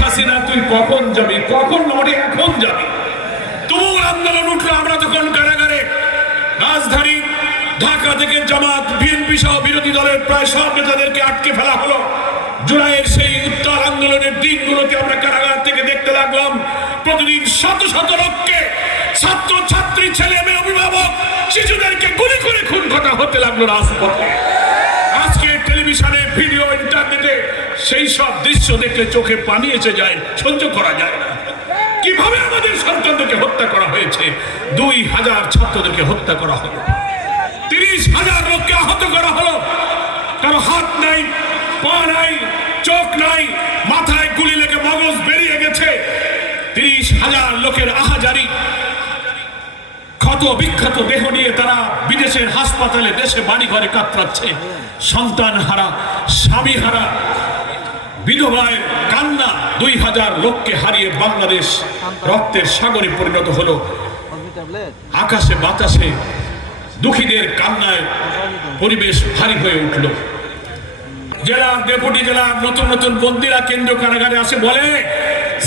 হাসিনা তুই কখন যাবি, কখন নড়ে এখন যাবি? তুমুল আন্দোলন উঠলো, আমরা তখন কারাগারে। রাজধানী ঢাকা থেকে জামাত, বিএনপি সহ বিরোধী দলের প্রায় সব নেতাদেরকে আটকে ফেলা হলো। জুলাইয়ের সেই উত্তাল আন্দোলনের দিনগুলোতে আমরা কারাগার থেকে দেখতে লাগলাম প্রতিদিন শত শত লোককে, ছাত্র ছাত্রী, ছেলে মেয়ে, অভিভাবক, শিশুদেরকে গুলি করে খুন করা হতে লাগলো রাজপথে। আজকে টেলিভিশনে, ভিডিও, ইন্টারনেটে সেই সব দৃশ্য দেখলে চোখে পানি এসে যায়, সহ্য করা যায় না। কিভাবে আমাদের সন্তানদেরকে হত্যা করা হয়েছে, 2000 ছাত্রদেরকে হত্যা করা হলো, 30,000 লোককে আহত করা হলো, কারো হাত নাই, পা নাই, চোখ নাই, মাথায় গুলি লেগে মগজ বেরিয়ে গেছে, 30,000 লোকের আহাজারি, ক্ষত বিক্ষত দেহ নিয়ে তারা বিদেশের হাসপাতালে, দেশে বাড়ি ঘরে কাতরাচ্ছে। সন্তান হারা, স্বামী হারা, বিধবায় কান্না। 2000 লোককে হারিয়ে বাংলাদেশ রক্তের সাগরে পরিণত হলো। আকাশে বাতাসে দুঃখীদের কান্নায় পরিবেশ ভারী হয়ে উঠল। জেলা, ডেপুটি জেলা, নতুন নতুন বন্দীরা কেন্দ্র কারাগারে আসে, বলে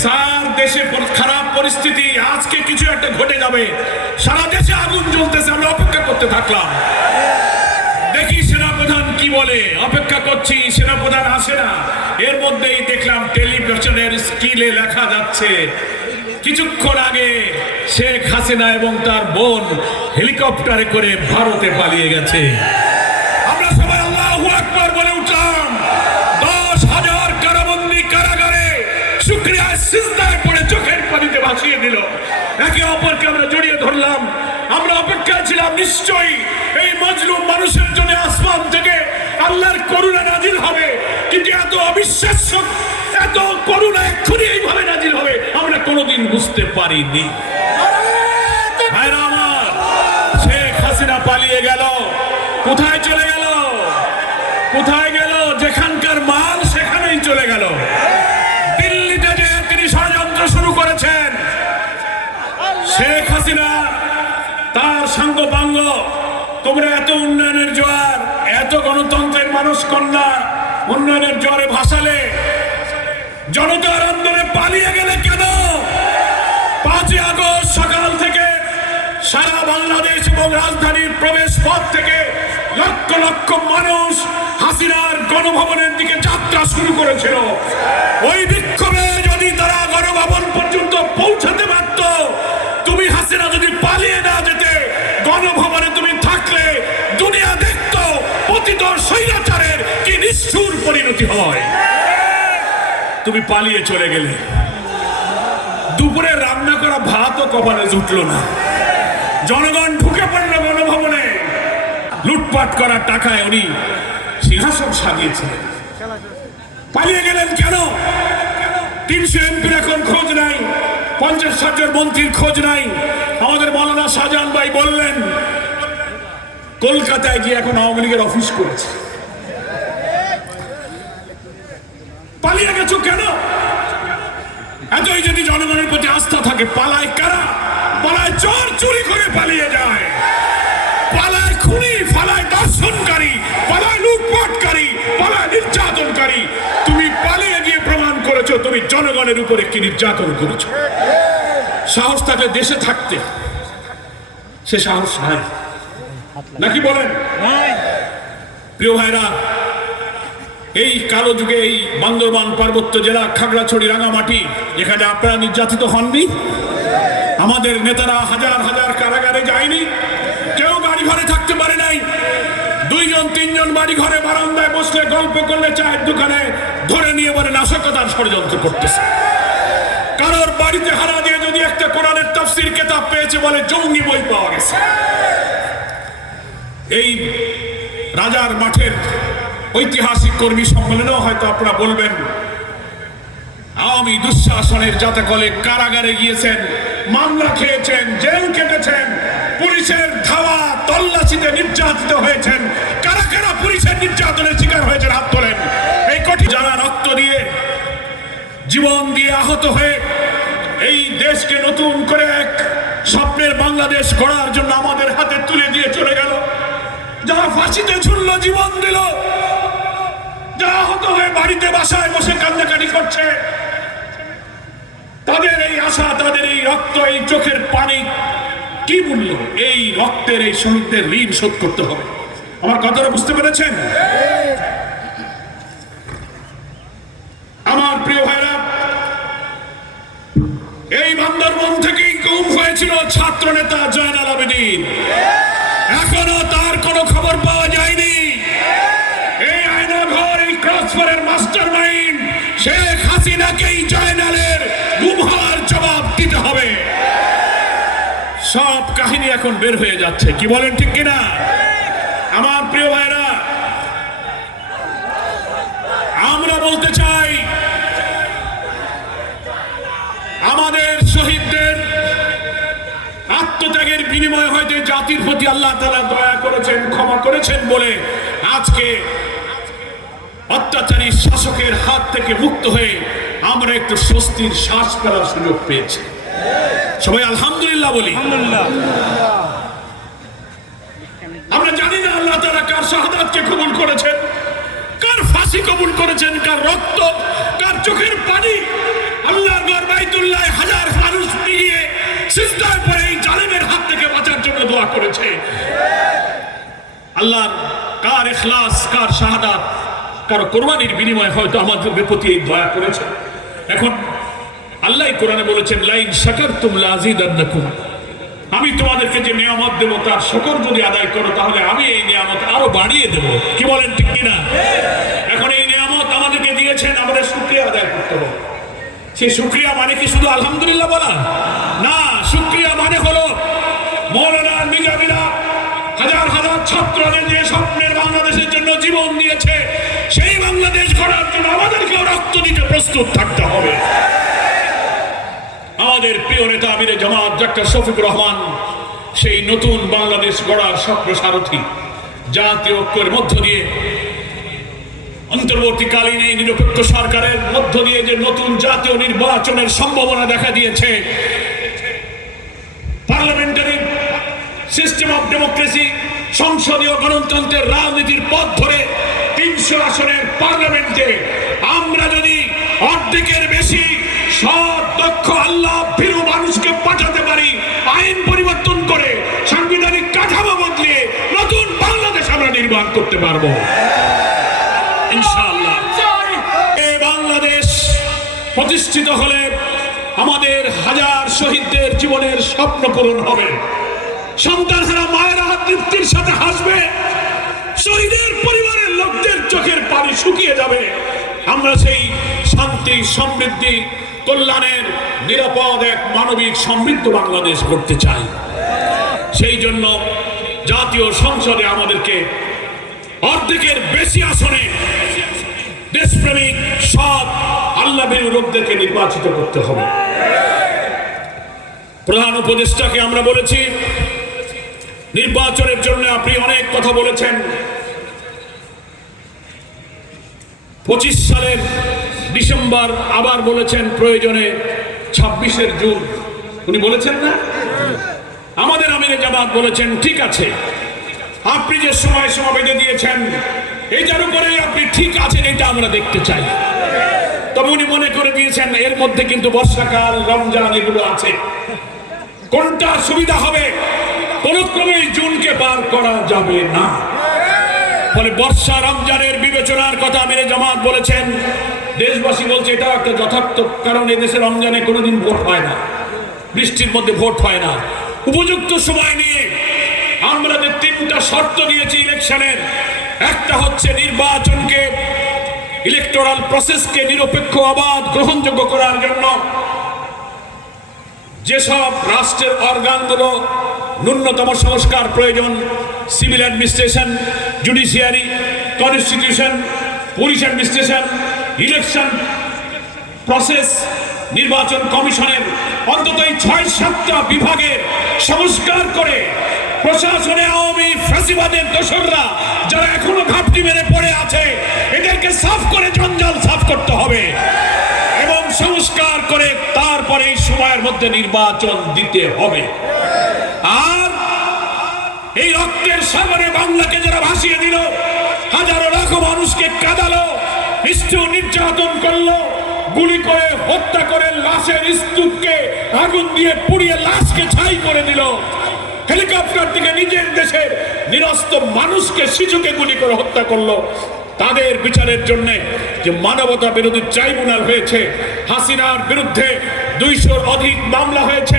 স্যার দেশে খারাপ পরিস্থিতি, আজকে কিছু একটা ঘটে যাবে, সারা দেশে আগুন জ্বলতেছে, আমরা অপেক্ষা করতে থাকলাম। দেখি সেনাপ্রধান কি বলে, অপেক্ষা করছি, সেনাপ্রধান আসে না। এর মধ্যেই দেখলাম টেলিভিশনের স্ক্রিনে লেখা যাচ্ছে কিছুক্ষণ আগে শেখ হাসিনা এবং তার বোন হেলিকপ্টারে করে ভারতে পালিয়ে গেছে। আমরা সবাই আল্লাহু আকবার বলে উঠলাম। 10,000 কারাবন্দী কারাগারে শুকরিয়ায় সিজদায় পড়ে চোখের পানিতে ভাসিয়ে দিল। একে অপরকে আমরা জড়িয়ে ধরলাম। আমরা অপেক্ষায় ছিলাম, নিশ্চয়ই এই মজলুম মানুষের জন্য আসমান থেকে আল্লাহর করুণা নাজিল হবে, কিন্তু এত অবিশ্বাস্য, এত করুণা এক্ষুনি এইভাবে নাজিল হবে আমরা কোনোদিন বুঝতে পারিনি। ভাইরা আমার, শেখ হাসিনা পালিয়ে গেল, কোথায় চলে গেল? কোথায় গেল? যেখানকার মাল সেখানেই চলে গেল। দিল্লিতে যে তিনি ষড়যন্ত্র শুরু করেছেন, শেখ হাসিনা তার সাঙ্গপাঙ্গ, তোমরা এত উন্নয়নের জোয়ার, এত গণতন্ত্রের মানুষ কন্যা উন্নয়নের জোয়ারে ভাসালে, জনতার আন্দোলনে পালিয়ে গেলে কেন? 5 আগস্ট সকাল থেকে সারা বাংলাদেশ এবং রাজধানীর প্রবেশ পথ থেকে লক্ষ লক্ষ মানুষ হাসিনার গণভবনের দিকে যাত্রা শুরু করেছিল। ওই বিক্ষোভে যদি তারা গণভবন পর্যন্ত পৌঁছাতে পারত, তুমি হাসিনা যদি পালিয়ে না যেতে, গণভবনে তুমি থাকলে দুনিয়া দেখত পতিত স্বৈরাচারের কি নিষ্ঠুর পরিণতি হয়। তুমি পালিয়ে চলে গেলে, দুপুরে রান্না করা ভাতও কপালে জুটলো না। জনগণ ঢুকে পড়ল গণভবনে, লুটপাট করা টাকায় উনি সিংহাসন সাজিয়েছিলেন। পালিয়ে গেলেন কেন? 300 এমপির এখন খোঁজ নাই, 50-60 জন মন্ত্রীর খোঁজ নাই। আমাদের মৌলানা শাহজাহান ভাই বললেন কলকাতায় গিয়ে এখন আওয়ামী লীগের অফিস করেছে। পালিয়ে গেছো কেন? এতই যদি জনগণের প্রতি আস্থা থাকে, পালায় কারা? পালায় চোর, চুরি করে পালিয়ে যায়, পালায় খুনি, পালায় দর্শনকারী, পালায় লুটপাটকারী, পালায় নির্যাতনকারী। তুমি পালিয়ে গিয়ে প্রমাণ করেছো তুমি জনগণের উপরে কি নির্যাতন করেছো। সাহস থাকলে দেশে থাকতে, সে সাহস নাই নাকি বলেন? প্রিয় ভাইরা, এই কালো যুগে এই বান্দরবান পার্বত্য জেলা, খাগড়াছড়ি, রাঙামাটি, এখানে আপনারা নির্যাতিত হননি? আমাদের নেতারা হাজার হাজার কারাগারে যায়নি? কেউ বাড়ি ঘরে থাকতে পারে নাই? 2-3 বাড়ি ঘরে বারান্দায় বসলে, গল্প করলে, চায়ের দোকানে ধরে নিয়ে বলে নাশকতার ষড়যন্ত্র করতেছে। কারোর বাড়িতে হানা দিয়ে যদি একটা কোরআনের তাফসীর কিতাব পেয়েছে বলে জঙ্গি বই পাওয়া গেছে। এই রাজার মাঠের ঐতিহাসিক কর্মী সম্মেলনেও হয়তো আপনারা বলবেন, আওয়ামী দুঃশাসনের জাতকলে কারাগারে গিয়েছেন, মামলা খেয়েছেন, জেল কেটেছেন, পুলিশের ধাওয়া তল্লাশিতে নির্যাতিত হয়েছেন। কারা কারা পুলিশের নির্যাতনের শিকার হয়েছেন হাত তোলেন। এই কোটি যারা রক্ত দিয়ে, জীবন দিয়ে আহত হয়ে এই দেশকে নতুন করে এক স্বপ্নের বাংলাদেশ গড়ার জন্য আমাদের হাতে তুলে দিয়ে চলে গেল, যারা ফাঁসিতে ঝুলল, জীবন দিল, যারা আহত হয়ে বাড়িতে বাসায় বসে কান্নাকাটি করছে, আসা তাদের এই রক্ত, এই চোখের পানি কি মূল্য? এই রক্তের, এই শহীদদের ঋণ শোধ করতে হবে। আমার কথাটা বুঝতে পেরেছেন? আমার প্রিয় ভাইরা, এই বান্দরবন থেকেই গুম হয়েছিল ছাত্র নেতা জয়নাল আবেদীন। এখনো তার কোনো খবর পাওয়া যায়নি। এই আয়নাঘর, এই ক্রসফায়ারের মাস্টারমাইন্ড শেখ হাসিনাকেই জয়নালের গুম হওয়ার জবাব দিতে হবে। সব কাহিনী এখন বের হয়ে যাচ্ছে, কি বলেন ঠিক কিনা? আমার প্রিয় ভাইরা, আমরা বলতে চাই, আমাদের শহীদদের আত্মত্যাগের বিনিময়ে হয়তো জাতির প্রতি আল্লাহ তাআলা দয়া করেছেন, ক্ষমা করেছেন বলে আজকে অত্যাচারী শাসকের হাত থেকে মুক্ত হয়ে আমরা একটু স্বস্তির শ্বাস ফেলার সুযোগ পেয়েছি। সবাই আলহামদুলিল্লাহ বলি। আমরা জানি না আল্লাহ তাআলা কার শাহাদাতকে কবুল করেছেন, কার ফাঁসি কবুল করেছেন, কার রক্ত, কার চোখের পানি। আল্লাহর ঘর বাইতুল্লাহ হাজার মানুষ মিলিয়ে সিজদায় পড়ে এই জালেমের হাত থেকে বাঁচার জন্য দোয়া করেছে। আল্লাহর কার ইখলাস, কার শাহাদাত, কার কোরবানির বিনিময়ে হয়তো আমাদের প্রতি এই দয়া করেছে। এখন আল্লাহ কোরআনে বলেছেন, লাইন শাকারতুম লাযিদান্নাকুম, আমি তোমাদেরকে যে নিয়ামত দেব তার শুকর যদি আদায় করো তাহলে আমি এই নিয়ামত আরো বাড়িয়ে দেব। কি বলেন ঠিক কিনা? এখন এই নিয়ামত আমাদেরকে দিয়েছেন, আমাদের শুকরিয়া আদায় করতে হবে। সেই শুকরিয়া মানে কি শুধু আলহামদুলিল্লাহ বলা না? শুকরিয়া মানে হলো মৌলানা নিজামীরা হাজার হাজার ছাত্রদের যে স্বপ্নের বাংলাদেশের জন্য জীবন দিয়েছে, সেই বাংলাদেশ গড়ার জন্য আমাদেরকেও রক্ত দিতে প্রস্তুত থাকতে হবে। আমাদের প্রিয় নেতা আমিরে জামাত ডাক্তার শফিকুর রহমান সেই নতুন বাংলাদেশ গড়ার স্বপ্ন সারথী। জাতীয় ঐক্যের মধ্য দিয়ে, অন্তর্বর্তীকালীন এই নিরপেক্ষ সরকারের মধ্য দিয়ে যে নতুন জাতীয় নির্বাচনের সম্ভাবনা দেখা দিয়েছে, পার্লামেন্টারি সিস্টেম অফ ডেমোক্রেসি, সংসদীয় গণতন্ত্রের রাজনীতির পথ ধরে 300 আসনের পার্লামেন্টে আমরা যদি অর্ধেকের বেশি সৎ, দক্ষ, আল্লাহ ভীরু মানুষকে পাঠাতে পারি, আইন পরিবর্তন করে সাংবিধানিক কাঠামো বদলিয়ে নতুন বাংলাদেশ আমরা নির্মাণ করতে পারবো ইনশাআল্লাহ। এই বাংলাদেশ প্রতিষ্ঠিত হলে আমাদের হাজার শহীদদের জীবনের স্বপ্ন পূরণ হবে। সন্তানহারা মায়েরা তৃপ্তির সাথে হাসবে, শহীদের পরিবারের লোকদের চোখের পানি শুকিয়ে যাবে। আমরা সেই শান্তি, সমৃদ্ধি, কল্যাণের নিরাপদ এক মানবিক সমৃদ্ধ বাংলাদেশ করতে চাই। সেই জন্য জাতীয় সংসদে আমাদেরকে অর্ধেকের বেশি আসনে দেশপ্রেমিক, সৎ, আল্লাহভীরু লোকদেরকে নির্বাচিত করতে হবে। প্রধান উপদেষ্টাকে আমরা বলেছি নির্বাচনের জন্য আপনি অনেক কথা বলেছেন। 25 সালের ডিসেম্বর আবার বলেছেন প্রয়োজনে 26 জুন, উনি বলেছেন না? আমাদের আমিরে জামাত বলেছেন ঠিক আছে, আপনি যে সময় সীমা বেঁধে দিয়েছেন এটার উপরে আপনি ঠিক আছেন, এটা আমরা দেখতে চাই। তবে উনি মনে করে দিয়েছেন এর মধ্যে কিন্তু বর্ষাকাল, রমজান এগুলো আছে, কোনটা সুবিধা হবে কোন ক্রমেই জুনকে পার করা যাবে না। ফলে বর্ষা, রমজানের বিবেচনার কথা আমিরে জামাত বলেছেন। দেশবাসী বলছে এটা একটা যথার্থ, কারণ এদেশে রমজানে কোনোদিন ভোট হয় না, বৃষ্টির মধ্যে ভোট হয় না। উপযুক্ত সময় নিয়ে আমরা যে 3টা শর্ত দিয়েছি ইলেকশনের, একটা হচ্ছে নির্বাচনকে, ইলেকটোরাল প্রসেসকে নিরপেক্ষ, অবাধ, গ্রহণযোগ্য করার জন্য যেসব রাষ্ট্রের অর্গানগুলো ন্যূনতম সংস্কার প্রয়োজন, civil administration, judiciary, constitution, police administration, election process, নির্বাচন কমিশনের অন্তত এই 6-7টা বিভাগের সংস্কার করে প্রশাসনে আওয়ামী ফ্যাসিবাদের দোসররা যারা এখনো ঘাপটি মেরে পড়ে আছে এদেরকে সাফ করে জঞ্জাল সাফ করতে হবে এবং সংস্কার করে তারপরে এই সময়ের মধ্যে নির্বাচন দিতে হবে। আর এই রক্তের সাগরে বাংলাকে যারা ভাসিয়ে দিল, হাজারো লাখো মানুষকে কাঁদালো, নিষ্ঠুর নির্যাতন করলো, গুলি করে হত্যা করে লাশের স্তূপকে আগুন দিয়ে পুড়িয়ে লাশকে ছাই করে দিল, হেলিকপ্টার থেকে নিজের দেশের নিরস্ত মানুষকে শিশুকে গুলি করে হত্যা করলো, তাদের বিচারের জন্য যে মানবতা বিরোধী ট্রাইব্যুনাল হয়েছে, হাসিনার বিরুদ্ধে 200-র অধিক মামলা হয়েছে,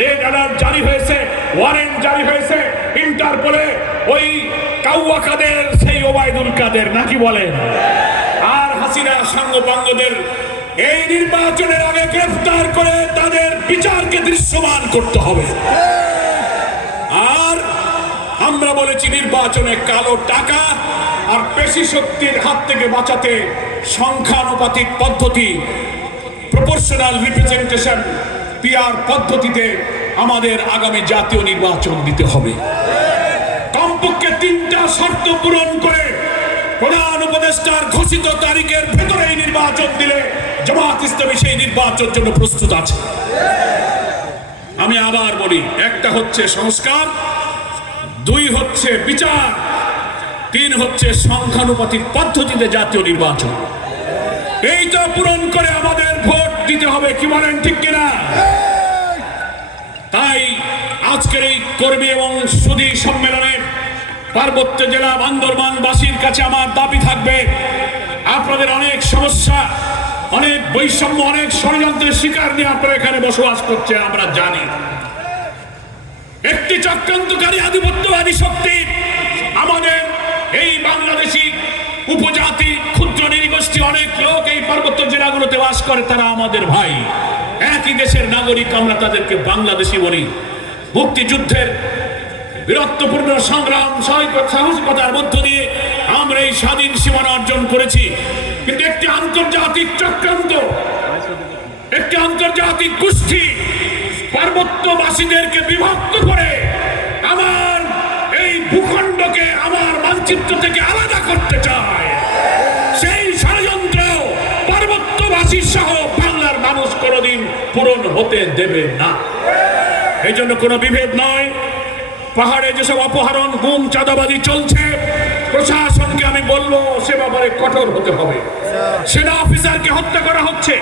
রেড অ্যালার্ট জারি হয়েছে, ওয়ারেন্ট জারি হয়েছে, ইন্টারপোলে ওই কাউয়া কাদের সেই ওবায়দুল কাদের নাকি বলেন, আর হাসিনা সাঙ্গপাঙ্গদের এই নির্বাচনের আগে গ্রেফতার করে তাদের বিচারকে দৃশ্যমান করতে হবে। আর আমরা বলেছি নির্বাচনে কালো টাকা আর পেশি শক্তির হাত থেকে বাঁচাতে সংখ্যানুপাতিক পদ্ধতি, প্রপোর্শনাল রিপ্রেজেন্টেশন পিআর পদ্ধতিতে আমাদের আগামী জাতীয় নির্বাচন দিতে হবে। কমপক্ষে 3টা শর্ত পূরণ করে প্রধান উপদেষ্টার ঘোষিত তারিখের ভেতরেই নির্বাচন দিলে জামাত ইসলামী সেই নির্বাচনের জন্য প্রস্তুত আছে। আমি আবার বলি, একটা হচ্ছে সংস্কার, 2 হচ্ছে বিচার, 3 হচ্ছে সংখ্যানুপাতিক পদ্ধতিতে জাতীয় নির্বাচন। এইটা পূরণ করে আমাদের ভোট দিতে হবে, কি বলেন ঠিক কিনা? তাই আজকের এই কর্মী এবং সুধী সম্মেলনে পার্বত্য জেলা বান্দরবানবাসীর কাছে আমার দাবি থাকবে, আপনাদের অনেক সমস্যা, অনেক বৈষম্য, অনেক ষড়যন্ত্রের শিকার নিয়ে আপনারা এখানে বসবাস করছে আমরা জানি। একটি চক্রান্তকারী আধিপত্যবাদী শক্তি আমাদের এই বাংলাদেশি উপজাতি ক্ষুদ্র নৃগোষ্ঠী অনেক লোক এই পার্বত্য জেলাগুলোতে বাস করে, তারা আমাদের ভাই, একই দেশের নাগরিক, আমরা তাদেরকে বাংলাদেশি বলি। মুক্তিযুদ্ধের বীরত্বপূর্ণ সংগ্রাম সাহসিকতার মধ্য দিয়ে আমরা এই স্বাধীন সীমানা অর্জন করেছি, কিন্তু একটি আন্তর্জাতিক চক্রান্ত, একটি আন্তর্জাতিক গোষ্ঠী পার্বত্যবাসীদেরকে বিভক্ত করে আমার এই ভূখণ্ডকে আমার মানচিত্র থেকে আলাদা করতে চায়। সেই ষড়যন্ত্র পার্বত্যবাসী সহ বাংলার মানুষ কোনোদিন পূরণ হতে দেবে না। এই জন্য কোনো বিভেদ নয়। পাহাড়ে যেসব অপহরণ, গুম, চাঁদাবাজি চলছে, প্রশাসনকে আমি বলবো সে ব্যাপারে কঠোর হতে হবে। সেনা অফিসারকে হত্যা করা হচ্ছে,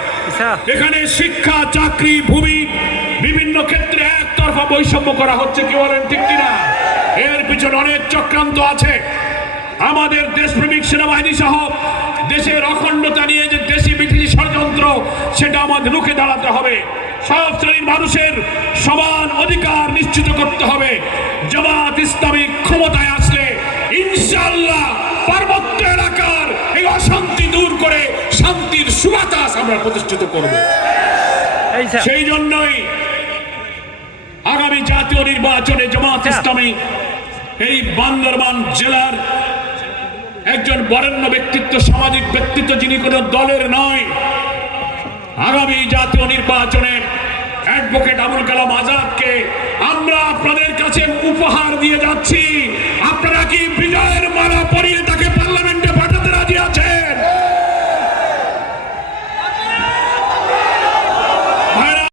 এখানে শিক্ষা, চাকরি, ভূমি, বিভিন্ন ক্ষেত্রে একতরফা বৈষম্য করা হচ্ছে, কি বলেন ঠিক কিনা? এর পিছনে অনেক চক্রান্ত আছে। আমাদের দেশপ্রেমিক সেনাবাহিনী সহ দেশের অখণ্ডতা নিয়ে যে দেশি বিদেশি ষড়যন্ত্র, সেটা আমাদের রুখে দাঁড়াতে হবে। সব শ্রেণীর মানুষের সমান অধিকার নিশ্চিত করতে হবে। জামাত ইসলামী ক্ষমতায় আসলে ইনশাআল্লাহ পার্বত্য এলাকার এই অশান্তি দূর করে শান্তির সুবাতাস আমরা প্রতিষ্ঠিত করব। সেই জন্যই আগামী জাতীয় নির্বাচনে জামাত ইসলামী এই বান্দরবান জেলার একজন বরেণ্য ব্যক্তিত্ব, সামাজিক ব্যক্তিত্ব, যিনি কোনো দলের নয়, আগামী জাতীয় নির্বাচনে অ্যাডভোকেট আবুল কালাম আজাদকে আমরা আপনাদের কাছে উপহার দিয়ে যাচ্ছি। আপনারা কি